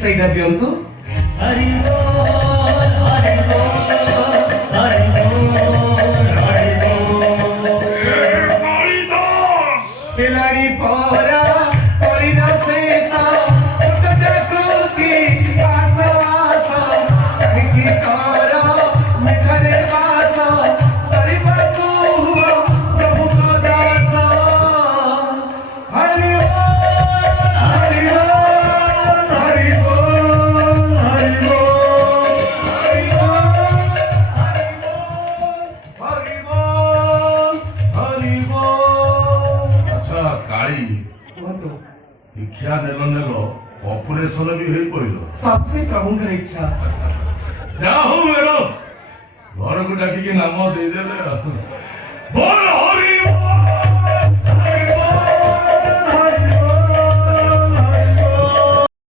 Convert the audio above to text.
ସେଇଟା ଦିଅନ୍ତୁ। हरि बोल हरि बोल हरि बोल हरि बोल ପିଲାଡ଼ି ପରା କଳିର ଶେଷ ଛୋଟଟା ଖୁସି ଆସ ଆସ କିଛି କର ମିଠରେ ବାସ କରିବାକୁ ହୁଅ ପ୍ରଭୁଙ୍କ ଦାସ। ହରି ହରି ହରି ହରି আচ্ছা কালী କୁହନ୍ତୁ। দীক্ষা নেল নেল অপারেশন भी হয়ে পড়ল। सबसे प्रभुଙ୍କର इच्छा। যা হো মেরো ঘরକୁ ডাকিକି নাম ଦେଇଦେଲେ। ବୋଲ ହରି